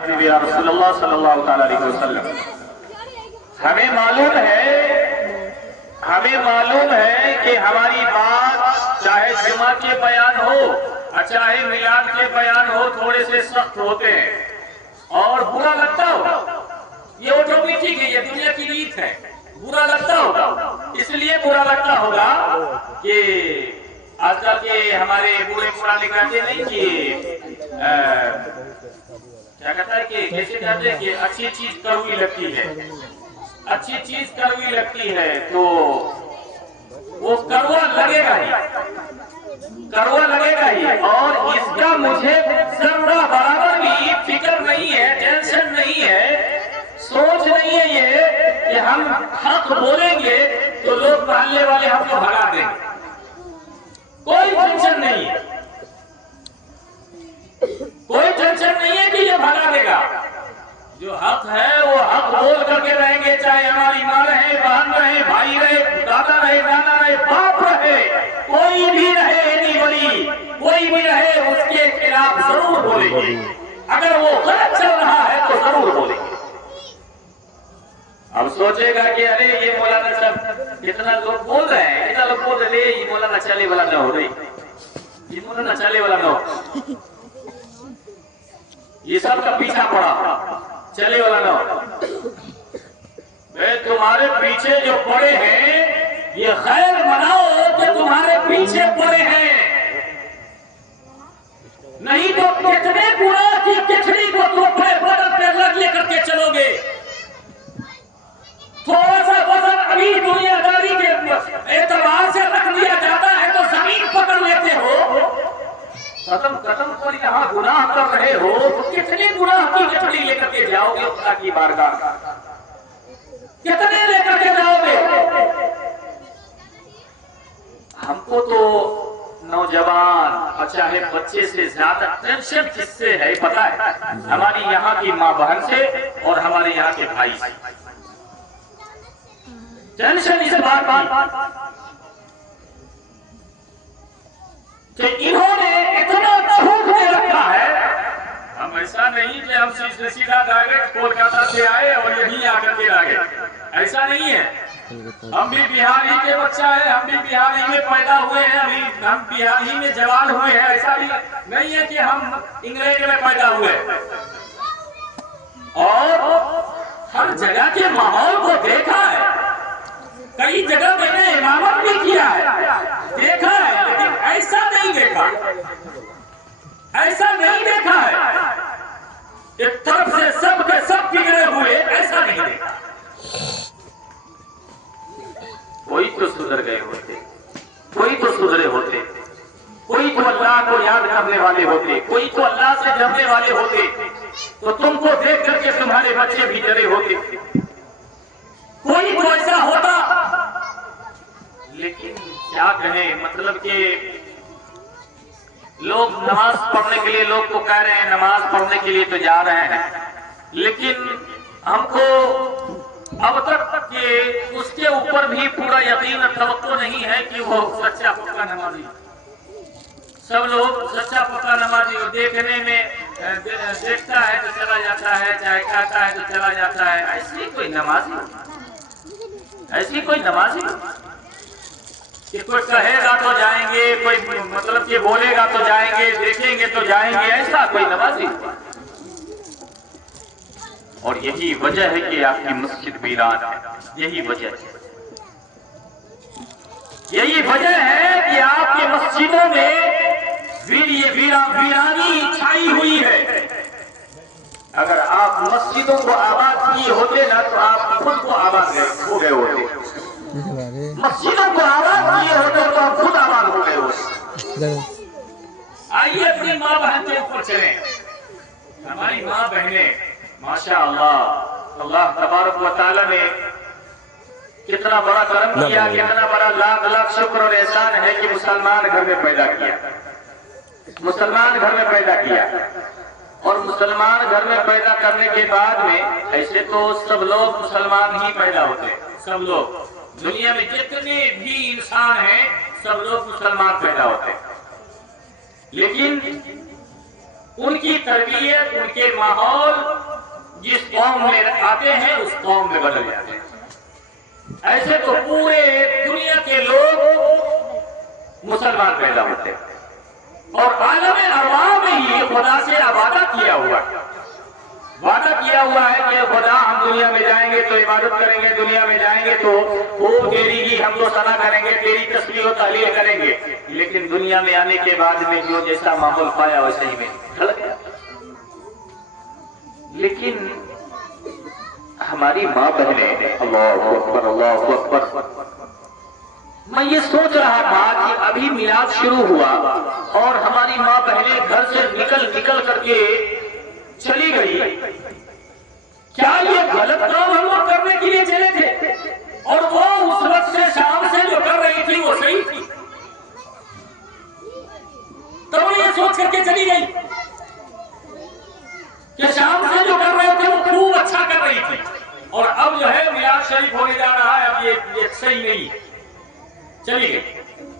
یا رسول اللہ صلی اللہ تعالی علیہ وسلم، ہمیں معلوم ہے کہ ہماری بات چاہے جمعہ کے بیان ہو چاہے میلاد کے بیان ہو تھوڑے سے سخت ہوتے ہیں اور برا لگتا ہوگا. یہ آٹومیٹک ہے، یہ دنیا کی ریت ہے. برا لگتا ہوگا، اس لیے برا لگتا ہوگا کہ آج کل کے ہمارے بوڑھے پرانے کہتے نہیں کہ کیا کہتا ہے کہ جیسے کہتے ہیں کہ اچھی چیز کڑوی لگتی ہے، اچھی چیز کڑوی لگتی ہے تو وہ کڑوا لگے گا ہی. اور اس کا مجھے ذرہ برابر بھی فکر نہیں ہے، ٹینشن نہیں ہے، سوچ نہیں ہے یہ کہ ہم حق بولیں گے تو لوگ محلے والے ہم کو بھگا دیں گے. کوئی ٹینشن نہیں ہے، کوئی ٹینشن نہیں ہے کہ یہ بھگا دے گا. جو حق ہے وہ حق بول کر کے رہیں گے، چاہے ہماری ماں رہے، بہن رہے، بھائی رہے، دادا رہے، نانا رہے، باپ رہے، کوئی بھی رہے، اینی بڑی کوئی بھی رہے، اس کے خلاف ضرور بولیں گے. اگر وہ غلط چل رہا ہے تو ضرور بولیں گے. اب سوچے گا کہ ارے یہ مولانا صاحب کتنا لوگ بول رہے ہیں، کتنا لوگ بول رہے ہیں، یہ مولانا چلے والا نہ ہو رہی، یہ مولانا چلے والا نہ ہو، یہ سب کا پیچھا پڑا، چلے والا نہ ہو. تمہارے پیچھے جو پڑے ہیں یہ خیر مناؤ کہ تمہارے پیچھے پڑے ہیں، نہیں تو کتنے گناہ کی کچھڑی کو تم اپنے بدن پہ لے کر کے چلو گے. تھوڑا سا وزن ابھی دنیا داری کے اعتبار سے رکھ دیا جاتا ہے تو زمین پکڑ لیتے ہو. قدم قدم پر یہاں گناہ کر رہے ہو تو کتنے گناہ کی کچھڑی لے کر کے جاؤ گے خدا کی بارگاہ؟ کتنے لے کر کے جاؤ گے؟ ہم کو تو نوجوان اور چاہے بچے سے زیادہ ٹینشن کس سے ہے پتا ہے؟ ہماری یہاں کی ماں بہن سے اور ہمارے یہاں کے بھائی سے. ٹینشن اس بات کہ انہوں نے اتنا جھوٹ دے رکھا ہے. ہم ایسا نہیں کہ ہم سیدھا ڈائریکٹ کولکاتہ سے آئے اور یہیں آ کر کے آ گئے، ایسا نہیں ہے. ہم بھی بہار ہی کے بچہ ہیں، ہم بھی بہار ہی میں پیدا ہوئے ہیں، ہم بہار ہی میں جوان ہوئے ہیں. ایسا بھی نہیں ہے کہ ہم انگلینڈ میں پیدا ہوئے. اور ہر جگہ کے ماحول کو دیکھا ہے، کئی جگہ میں نے امامت بھی کیا ہے، دیکھا ہے، لیکن ایسا نہیں دیکھا، ایسا نہیں دیکھا ہے. ایک طرف سے سب کے سب بگڑے ہوئے، ایسا نہیں دیکھا. کوئی تو سدھر گئے ہوتے، کوئی تو سدھرے ہوتے، کوئی تو اللہ کو یاد کرنے والے ہوتے، کوئی تو اللہ سے ڈرنے والے ہوتے تو تم کو دیکھ کر کے تمہارے بچے بھی ڈرے ہوتے. کوئی تو ایسا ہوتا. لیکن کیا کہیں، مطلب کہ لوگ نماز پڑھنے کے لیے لوگ کو کہہ رہے ہیں نماز پڑھنے کے لیے تو جا رہے ہیں، لیکن ہم کو اب تک کہ اس کے اوپر بھی پورا یقین توقع نہیں ہے کہ وہ سچا پکا نمازی. سب لوگ سچا پکا نمازی دیکھنے میں دیکھتا ہے تو چلا جاتا ہے، چاہے کھاتا ہے تو چلا جاتا ہے. ایسی کوئی نمازی کہ کوئی کہے گا تو جائیں گے، کوئی مطلب کہ بولے گا تو جائیں گے، دیکھیں گے تو جائیں گے، ایسا کوئی نمازی. اور یہی وجہ ہے کہ آپ کی مسجد ویران ہے. یہی وجہ ہے کہ آپ کی مسجدوں میں ویرانی چھائی ہوئی ہے. اگر آپ مسجدوں کو آباد کیے ہوتے نا تو آپ خود کو آباد ہو گئے ہوتے. مسجدوں کو آباد کیے ہوتے تو آپ خود آباد ہو گئے ہوتے. آئیے اپنی ماں بہن کے اوپر چلیں. ہماری ماں بہنیں ماشاءاللہ، اللہ تبارک و تعالی نے کتنا بڑا کرم کیا، کتنا بڑا لاکھ لاکھ شکر اور احسان ہے کہ مسلمان گھر میں پیدا کیا. اور مسلمان گھر میں پیدا کرنے کے بعد میں ایسے تو سب لوگ مسلمان ہی پیدا ہوتے ہیں. سب لوگ دنیا میں جتنے بھی انسان ہیں سب لوگ مسلمان پیدا ہوتے ہیں، لیکن ان کی تربیت، ان کے ماحول جس قوم میں آتے ہیں اس قوم میں بدل جاتے ہیں. ایسے تو پورے دنیا کے لوگ مسلمان پیدا ہوتے ہیں اور عالم ارواح میں ہی خدا سے وعدہ کیا ہوا ہے. وعدہ کیا ہوا ہے کہ خدا ہم دنیا میں جائیں گے تو عبادت کریں گے, دنیا میں جائیں گے تو تیری ہی ہم کو ثنا کریں گے, تیری تسبیح و تحلیل کریں گے. لیکن دنیا میں آنے کے بعد میں جو جیسا ماحول پایا ویسے ہی میں ڈھل گیا. لیکن ہماری ماں بہنیں, اللہ اکبر اللہ اکبر, میں یہ سوچ رہا تھا کہ ابھی میلاد شروع ہوا اور ہماری ماں بہنیں گھر سے نکل کر کے چلی گئی. کیا یہ غلط کام ہم لوگ کرنے کے لیے چلے تھے اور وہ اس وقت سے شام سے جو کر رہی تھی وہ صحیح تھی؟ تو وہ یہ سوچ کر کے چلی گئی کہ شام سے جو کر رہے تھے وہ خوب اچھا کر رہی تھی اور اب جو ہے میلاد شریف ہونے جا رہا ہے, اب یہ صحیح نہیں. چلی گئی.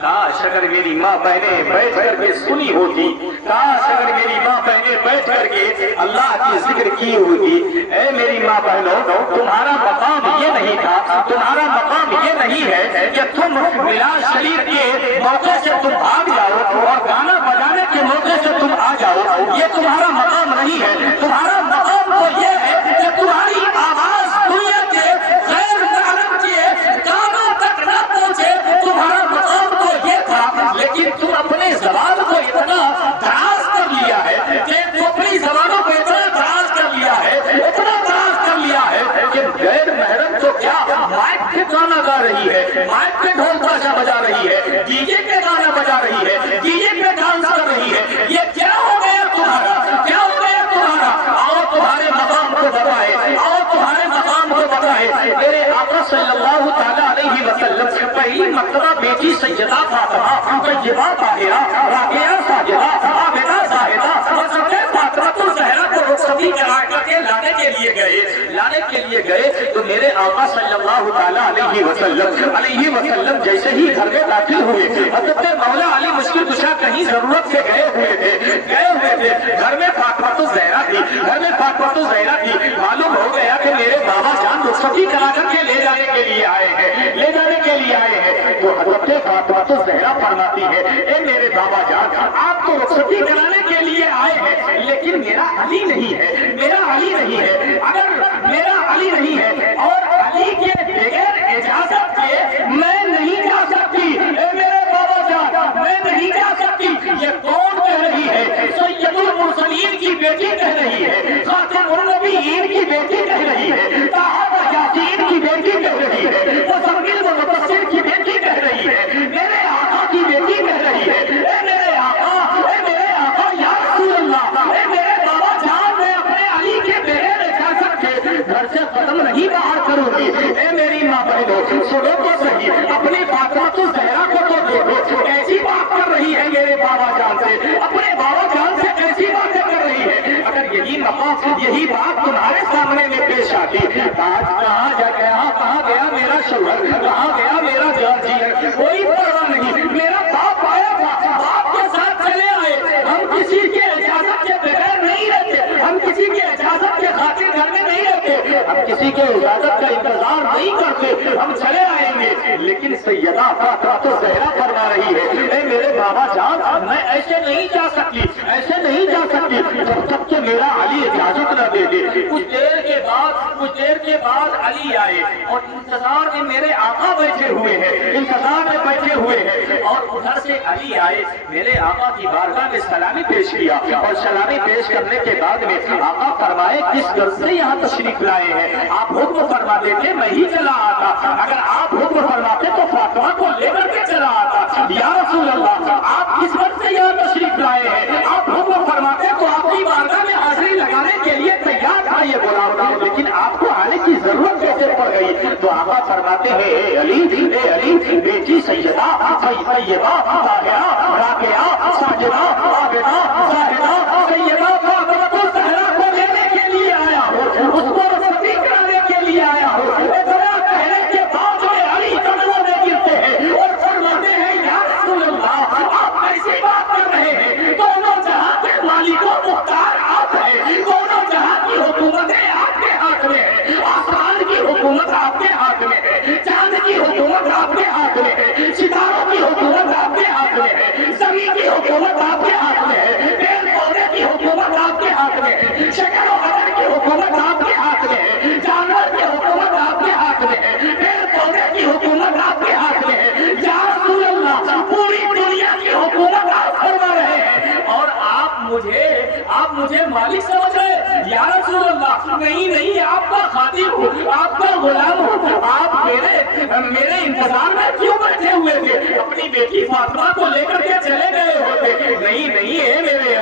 کاش اگر میری ماں بہنیں بیٹھ کر کے سنی ہوتی, کاش اگر میری ماں بہنیں بیٹھ کر کے اللہ کی ذکر کی ہوتی. اے میری ماں بہنوں, تمہارا مقام یہ نہیں تھا, تمہارا مقام یہ نہیں ہے کہ تم میلاد شریف کے موقع سے تم بھاگ جاؤ اور گانا بجانے کے موقع سے تم آ جاؤ. یہ تمہارا مقام نہیں ہے. تمہارا مقام تو یہ ہے کہ تمہاری آواز دنیا کے غیر معلوم کے کانوں تک نہ پہنچے. تمہارا مقام تو یہ تھا, لیکن تم اپنے زبان کو اتنا دراز کر لیا ہے کہ تم اپنی زبانوں کو اتنا دراز کر لیا ہے, اتنا دراز کر لیا ہے کہ غیر محرم تو کیا مائک پہ گانا گا رہی ہے, مائک پہ ڈھول تاشا بجا رہی ہے, ڈی جے پہ گانا بجا رہی ہے, ڈی جے پہ ڈانس کر رہی ہے. یہ کیا ہو گیا تمہارا, کیا ہو گیا تمہارا؟ آؤ تمہارے مقام کو بتائے, آؤ تمہارے مقام کو بتائے. میرے آقا صلی اللہ تعالیٰ علیہ وسلم پہلی مرتبہ بیٹی سیدہ فاطمہ طیبہ طاہرہ راقیہ ساجدہ عابدہ زاہدہ حضرت فاطمہ الزہرا کو رخصتی کرا کر کے لانے کے لیے گئے تو میرے آقا صلی اللہ تعالیٰ علیہ وسلم جیسے ہی گھر میں داخل ہوئے, حضرت مولا علی مشکل کشا کہیں ضرورت سے گئے ہوئے تھے. گھر میں فاطمہ الزہرا تھی. معلوم ہو گیا کہ میرے بابا جان رخصتی کرا کر کے لے جانے کے لیے آئے ہیں. تو حضرت فاطمہ الزہرا فرماتی ہے, اے میرے بابا جان, آپ تو رخصتی کرانے کے لیے آئے ہیں لیکن میرا علی نہیں ہے. اگر میرا علی نہیں ہے اور علی کے بغیر اجازت کے میں نہیں جا سکتی. اے میرے بابا جان, میں نہیں جا سکتی. یہ کون کہہ رہی ہے؟ سید المرسلین کی بیٹی کہہ رہی ہے, خاتم النبیین کی بیٹی کہہ رہی ہے, طاہر یاسین کی بیٹی کہہ رہی ہے, مزمل و مدثر کی بیٹی کہہ رہی ہے, میرے آقا کی بیٹی کہہ رہی ہے. اے میرے آقا یا رسول اللہ, اے میرے بابا جان, میں اپنے علی کے بغیر اجازت کے گھر سے قدم نہیں باہر کروں گی. اے میری ماں بہنوں, سنو تو صحیح, اپنی فاطمہ الزہرا کو تو دیکھو, ایسی بات کر رہی ہے میرے بابا جان سے, اپنے بابا جان سے ایسی باتیں کر رہی ہے. اگر یہی بات تمہارے سامنے میں پیش آتی, آج کہاں گیا میرا شوہر, کہاں گیا میرا جان, کوئی پرواہ نہیں. میرا باپ آیا تھا, باپ کے ساتھ چلے آئے. ہم کسی کے اجازت کے بغیر نہیں رہتے, ہم کسی کے اجازت کے خاطر گھر میں نہیں رہتے, ہم کسی کے اجازت کا انتظار نہیں کرتے, ہم چلے آئیں گے. لیکن سیدہ فاطمہ الزہرا فرما رہی ہے, اے میرے بابا جان, میں ایسے نہیں جا سکتی جب تک کہ میرا علی اجازت نہ دے دے. کچھ دیر کے بعد علی آئے اور انتظار میں میرے آقا بیٹھے ہوئے ہیں, اور ادھر سے علی آئے, میرے آقا کی بارگاہ میں سلامی پیش کیا, اور سلامی پیش کرنے کے بعد میں آقا فرمائے, کس غرض سے یہاں تشریف لائے ہیں؟ آپ حکم فرما دیتے, میں ہی چلا آتا. اگر آپ حکم فرماتے تو فاطمہ کو لے کر کے چلا آتا. یا رسول اللہ, آپ کس غرض سے یہاں تشریف لائے ہیں؟ آپ حکم فرماتے تو آپ کی بارگاہ میں حاضری لگانے کے لیے تیار تھا یہ بلا, لیکن آپ کو آنے کی ضرورت کیسے پڑ گئی؟ تو آقا فرماتے ہیں, اے علی, بیٹی سیدہ طیبہ طاہرہ راقیہ ساجدہ عابدہ زاہدہ سیدہ فاطمہ الزہرا کو لینے کے لیے آیا ہوں, اس کو رخصتی کرانے کے لیے آیا ہوں. اتنا کہنے کے بعد میں علی قدموں میں گرتے ہیں اور فرماتے ہیں, یا رسول اللہ, آپ ایسی بات کر رہے ہیں, دونوں جہاں کے مالک و مختار آپ ہیں, دونوں جہاں کی حکومتیں آپ ہے، شکل و بدن کی حکومت آپ کے ہاتھ میں ہے، جانور کی حکومت آپ کے ہاتھ میں ہے، پیڑ پودے کی حکومت آپ کے ہاتھ میں ہے، یا رسول اللہ پوری دنیا کی حکومت آپ فرما رہے ہیں اور آپ مجھے مالک سمجھ رہے ہیں؟ یا رسول اللہ نہیں آپ کا خادم ہوں، آپ کا غلام ہوں، آپ میرے انتظار میں کیوں بیٹھے ہوئے تھے؟ اپنی بیٹی فاطمہ کو لے کر کے چلے گئے ہوتے۔ نہیں اے میرے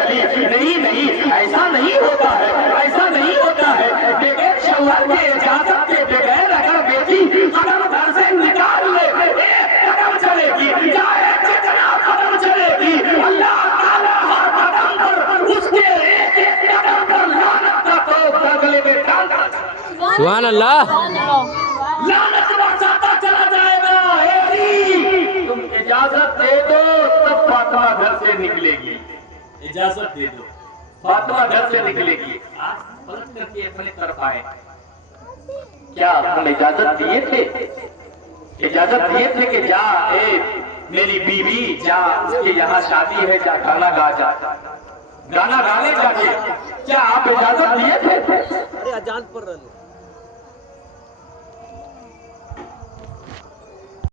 علی نہیں ایسا نہیں ہوتا ہے، ایسا نہیں ہوتا ہے۔ بغیر شوہر کے اجازت کے بغیر اگر بیٹی قدم گھر سے نکال لے ایک قدم چلے گی، چاہے جتنا قدم چلے گی، اللہ تعالیٰ ہر قدم پر اس کے ایک قدم پر لعنت کا توپ گلے میں ڈال کر سبحان اللہ، لعنت برساتا چلا جائے گا۔ اے علی تم اجازت دے دو تب فاطمہ گھر سے نکلے گی، اجازت دے دو فاطمہ گھر سے نکلے گی۔ آج پلٹ کر کے اپنے طرف آئے، کیا ہم اجازت دیے تھے کہ جا اے میری بیوی جا، اس کے یہاں شادی ہے، جا گانا گا، جا گانا گانے جا کے، کیا آپ اجازت دیے تھے؟ ارے اجان پر رہے